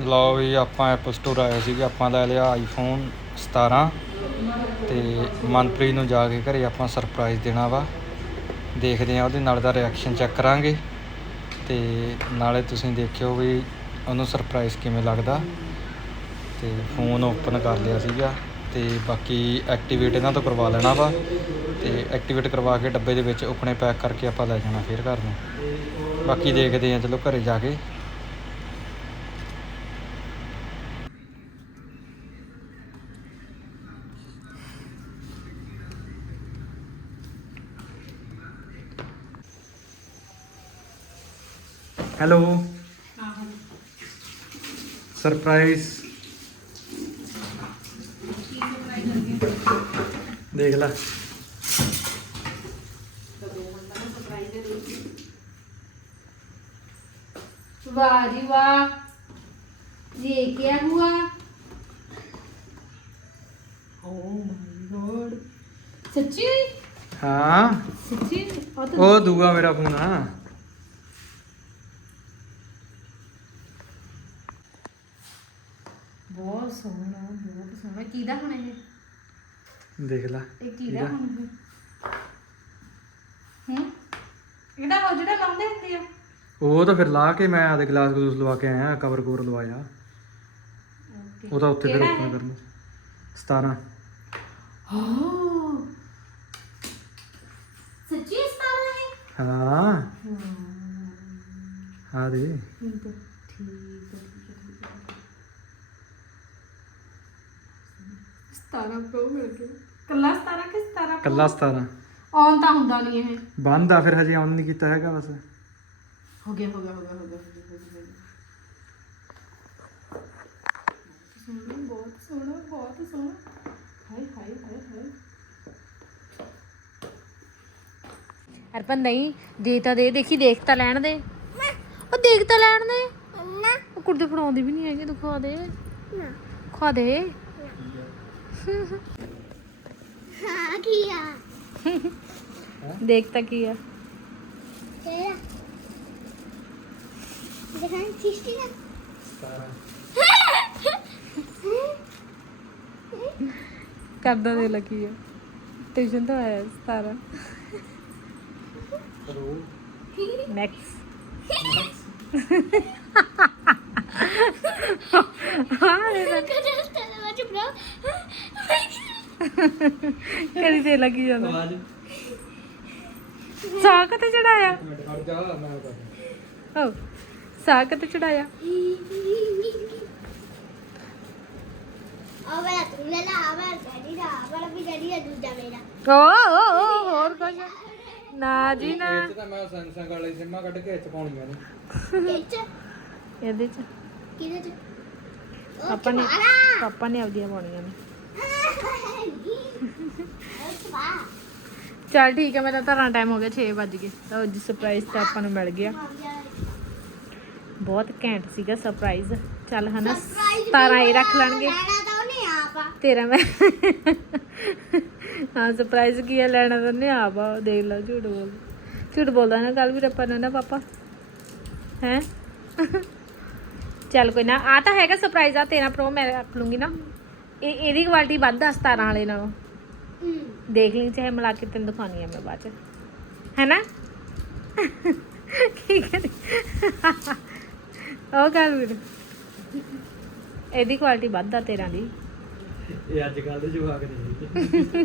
ਲਓ ਵੀ ਆਪਾਂ Apple store ਆਏ ਸੀਗੇ, ਆਪਾਂ ਲੈ ਲਿਆ ਆਈਫੋਨ 17 ਤੇ ਮਨਪ੍ਰੀਤ ਨੂੰ ਜਾ ਕੇ ਘਰੇ ਆਪਾਂ ਸਰਪ੍ਰਾਈਜ਼ ਦੇਣਾ ਵਾ। ਦੇਖਦੇ ਆ ਉਹਦੇ ਨਾਲ ਦਾ ਰਿਐਕਸ਼ਨ ਚੈੱਕ ਕਰਾਂਗੇ ਤੇ ਨਾਲੇ ਤੁਸੀਂ ਦੇਖਿਓ ਵੀ ਉਹਨੂੰ ਸਰਪ੍ਰਾਈਜ਼ ਕਿਵੇਂ ਲੱਗਦਾ। ਤੇ ਫੋਨ ਓਪਨ ਕਰ ਲਿਆ ਸੀਗਾ ਤੇ ਬਾਕੀ ਐਕਟੀਵੇਟ ਇਹਨਾਂ ਤੋਂ ਕਰਵਾ ਲੈਣਾ ਵਾ ਤੇ ਐਕਟੀਵੇਟ ਕਰਵਾ ਕੇ ਡੱਬੇ ਦੇ ਵਿੱਚ ਆਪਣੇ ਪੈਕ ਕਰਕੇ ਆਪਾਂ ਲੈ ਜਾਣਾ ਫਿਰ ਘਰ ਨੂੰ। ਬਾਕੀ ਦੇਖਦੇ ਆ ਚਲੋ ਘਰੇ ਜਾ ਕੇ हेलो हाँ, सरप्राइज़ हाँ। देख ला। वाह जी वाह। ये क्या हुआ? Oh सच्ची? हाँ। सच्ची? तो ओ दूँगा मेरा फ़ोन हाँ। ਬਹੁਤ ਸੋਹਣਾ ਬਹੁਤ ਸੋਹਣਾ। ਕਿਹਦਾ ਹੁਣ ਇਹ? ਦੇਖ ਲੈ ਇਹ ਕਿਹਦਾ ਹੁਣ ਇਹ? ਹੂੰ? ਇਹਦਾ ਉਹ ਜਿਹੜਾ ਲਾਉਂਦੇ ਹੁੰਦੇ ਆ? ਉਹ ਤਾਂ ਫਿਰ ਲਾ ਕੇ ਮੈਂ ਆਦੇ ਗਲਾਸ ਗਲੂਸ ਲਵਾ ਕੇ ਆਇਆ ਕਵਰ ਕੋਰ ਲਵਾਇਆ। ਓਕੇ। ਉਹ ਤਾਂ ਉੱਥੇ ਫਿਰ ਕਿਹੜਾ ਓਪਨ ਹੈ? ਕਰਨਾ। 17 ਓ ਸੱਚੀ ਸਤਾਰਾ ਹੈ? ਹਾਂ। ਹਾਂ। ਹਾਂ ਦੇ। ਠੀਕ ਹੈ ਠੀਕ ਹੈ। 17 ਪ੍ਰੋ ਮਿਲ ਗਿਆ ਕੱਲਾ 17 ਕਿ 17 ਕੱਲਾ 17 ਔਨ ਤਾਂ ਹੁੰਦਾ ਨਹੀਂ ਇਹ। ਬੰਦ ਆ ਫਿਰ ਹਜੇ ਆਨ ਨਹੀਂ ਕੀਤਾ ਹੈਗਾ ਬਸ। ਹੋ ਗਿਆ ਹੋ ਗਿਆ ਹੋ ਗਿਆ ਹੋ ਗਿਆ ਹੋ ਗਿਆ, ਹੋ ਗਿਆ। ਸੋਹਣਾ ਬਹੁਤ ਸੋਹਣਾ ਬਹੁਤ ਸੋਹਣਾ। ਹਾਏ ਹਾਏ ਹਾਏ ਹਾਏ। ਅਰਪਨ ਨਹੀਂ ਦੇ ਤਾਂ ਦੇ ਦੇਖੀ ਦੇਖ ਤਾਂ ਲੈਣ ਦੇ। ਉਹ ਦੇਖ ਤਾਂ ਲੈਣ ਦੇ। ਉਹ ਕੁੜਤੇ ਫੜਾਉਂਦੀ ਵੀ ਨਹੀਂ ਹੈਗੀ ਦਿਖਾ ਦੇ। ਖਾ ਦੇ। ਹਾਂ ਕੀ ਆ ਦੇਖ ਤਾਂ ਕੀ ਆ ਕਿਹੜਾ ਦੇਖਾਂ ਸਿਸਟੀ ਨਾ ਕਰਦਾ ਦੇ ਲੱਗੀ ਆ ਟਿਊਸ਼ਨ ਤੋਂ ਆਇਆ ਸਾਰਾ ਨੈਕਸਟ ਕਦੇ ਕਦੀ ਤੇ ਲੱਗੀ ਜਾਂਦਾ। ਸਾਗ ਤੇ ਚੜਾਇਆ? ਖੜ ਜਾ ਮੈਂ ਹੋ ਸਾਗ ਤੇ ਚੜਾਇਆ? ਆ ਵੇ ਤੂੰ ਲੈ ਲਾ ਆ ਵੇ ਡੈਡੀ ਦਾ ਆ ਵਾਲਾ ਵੀ ਡੈਡੀ ਦਾ ਦੂਜਾ ਮੇਰਾ। ਓ ਓ ਓ ਹੋਰ ਕੁਝ ਨਾ ਜੀ ਨਾ। ਇਹ 'ਚ ਤਾਂ ਮੈਂ ਸੈਮਸੰਗ ਵਾਲੀ ਸਿਮਾਂ ਕੱਢ ਕੇ ਇੱਥੇ ਪਾਉਣੀਆਂ ਨੇ। ਇਹ ਚ? ਇਹਦੇ ਚ? ਕਿਹਦੇ ਚ? ਪਾਪਾ ਨੇ। ਪਾਪਾ ਨੇ ਆਪਦੀਆਂ ਪਾਉਣੀਆਂ ਨੇ। ਚਲ ਠੀਕ ਹੈ ਮੇਰਾ ਧਰਾਂ ਟਾਈਮ ਹੋ ਗਿਆ 6 ਵੱਜ ਗਏ। ਤਾਂ ਅੱਜ ਸਰਪ੍ਰਾਈਜ਼ ਤਾਂ ਆਪਾਂ ਨੂੰ ਮਿਲ ਗਿਆ। ਬਹੁਤ ਘੈਂਟ ਸੀਗਾ ਸਰਪ੍ਰਾਈਜ਼ ਚੱਲ ਹਨਾ ਤਾਰਾਂ ਇਹ ਰੱਖ ਲੈਣਗੇ। ਤੇਰਾ ਮੈਂ ਹਾਂ ਸਰਪ੍ਰਾਈਜ਼ ਕੀ ਹੈ ਲੈਣਾ ਤਾਂ ਨਹੀਂ ਆਪ ਦੇਖ ਲੈ ਝੂਠ ਬੋਲ। ਝੂਠ ਬੋਲਦਾ ਨਾ ਕੱਲ ਵੀ ਰੱਪਾ ਨਾ ਨਾ ਪਾਪਾ। ਹੈ? ਚੱਲ ਕੋਈ ਨਾ ਆ ਤਾਂ ਹੈਗਾ ਸਰਪ੍ਰਾਈਜ਼ ਆ ਤੇਰਾ ਪ੍ਰੋ ਮੈਂ ਰੱਖ ਲੂੰਗੀ ਨਾ। ਇਹ ਇਹਦੀ ਕੁਆਲਿਟੀ ਵੱਧ ਆ 17 ਵਾਲੇ ਨਾਲੋਂ। ਹੂੰ। ਦੇਖ ਲਈ ਚਾਹੇ ਮਿਲਾ ਕੇ ਤੈਨੂੰ ਦਿਖਾਉਣੀ ਆ ਮੈਂ ਬਾਅਦ ਚ। ਹੈ ਨਾ ਕੀ ਕਰੀ ਉਹ ਗੱਲ ਵੀਰ ਇਹਦੀ ਕੁਆਲਿਟੀ ਵੱਧ ਆ ਤੇਰਾਂ ਦੀ। ਇਹ ਅੱਜ ਕੱਲ ਦੇ ਜਵਾਕ ਨੇ